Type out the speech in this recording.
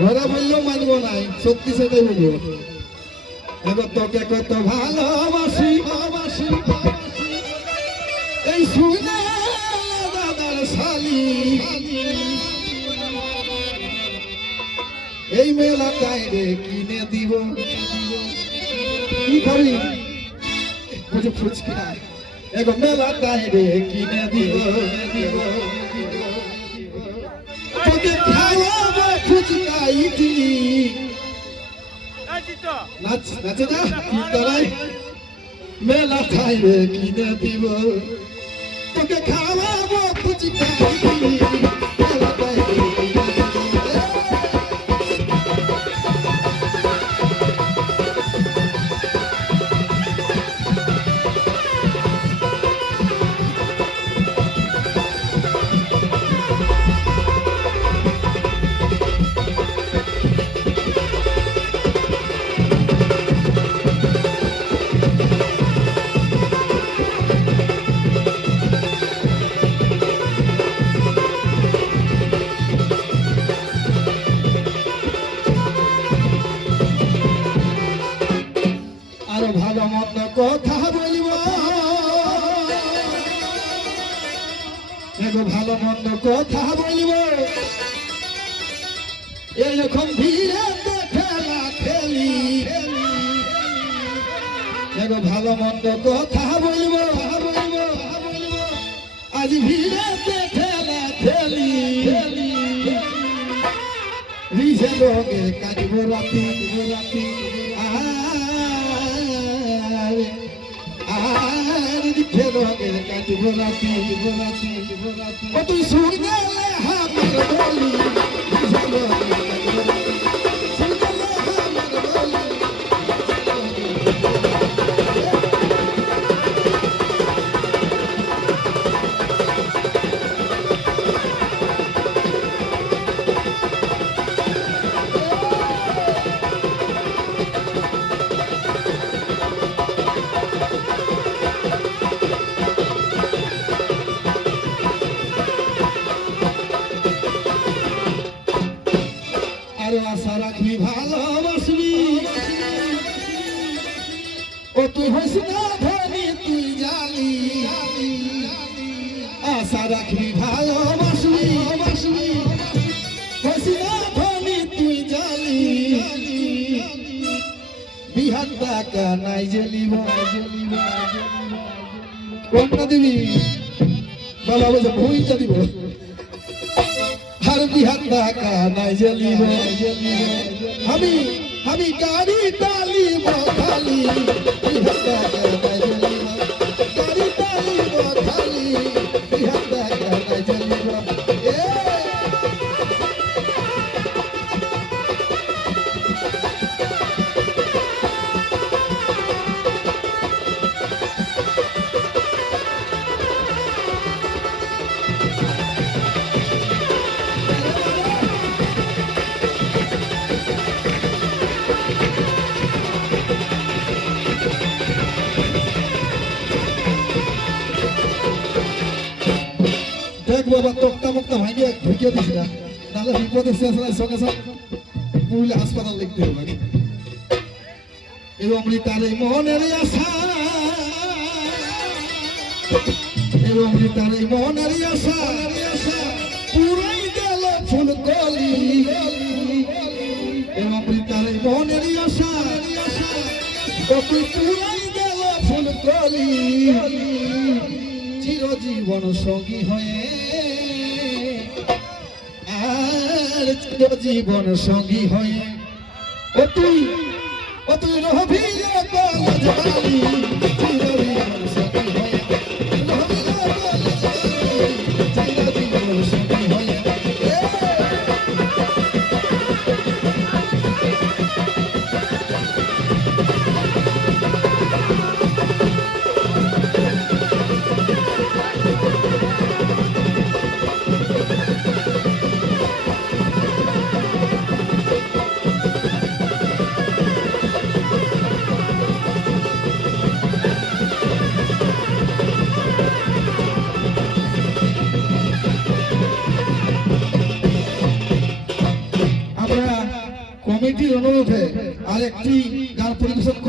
ঘরে বললেও মানবো নাই, সত্যি সেটাই বলবো। এবার তোকে কত ভালোবাসি, এই শুনে দাদার শালি, এই মেলা তাইরে কিনে দিব। কি খাবি? বলছে ফুচকা। এগো মেলা তাইরে কিনে দিব, তোকে খাওয়াবো ফুচকা ইডলি। নাচে না কি তারাই, মেলা তাইরে কিনে দিব, তোকে খাওয়াবো ফুচকা ইডলি। মেলা তাইরে কিনে দিব। আরো ভালো মন্দ কথা বলিব, এগো ভালো মন্দ কথা বলিব, এরকম ভিড়ে খেলা খেলি। এগো ভালো মন্দ কথা বলিব, আজ ভিড়ে খেলা খেলি। রিজে লোকে কাটব রাতি, তুই সুর গেলে হামের বলি, আরো আশা রাখবি ভালোবাসবি, ও তুই হইস না ধনী তুই জানি। আশা রাখবি ভালোবাসবি, হইস না ধনী তুই জানি। বিহার টাকা নাই জেলিব, কোনটা দিবি বাবা? বলছে ভুইটা দিব। हर बिहार का नाइजेली हमी गाड़ी डाली खाली बिहार का नाइजेली गाड़ी डाली खाली बिहार का नाइजेली দেখ বাবা তক্তা মুক্তা ভাঙিয়ে ঢুকিয়ে দিস না, নাহলে বিপদের শেষ নাই, সঙ্গে সঙ্গে পুরুলিয়া হাসপাতাল লিখতে হবে। এই অমৃতার এই মনের আশা, এই অমৃতার এই মনের আশা পুরাই গেল ফুলকলি। এই অমৃতার এই মনের আশা তুই পুরাই গেল ফুলকলি। চিরজীবন সঙ্গী হয়ে, আর চিরজীবন সঙ্গী হয়ে ও তুই রহবি রে কলেজ বাড়ি। চিরজীবন সঙ্গী হয়ে রহবি রে কলেজ বাড়ি, চিরজীবন সঙ্গী হয়ে। কমিটির অনুরোধে আরেকটি গান পরিবেশন করে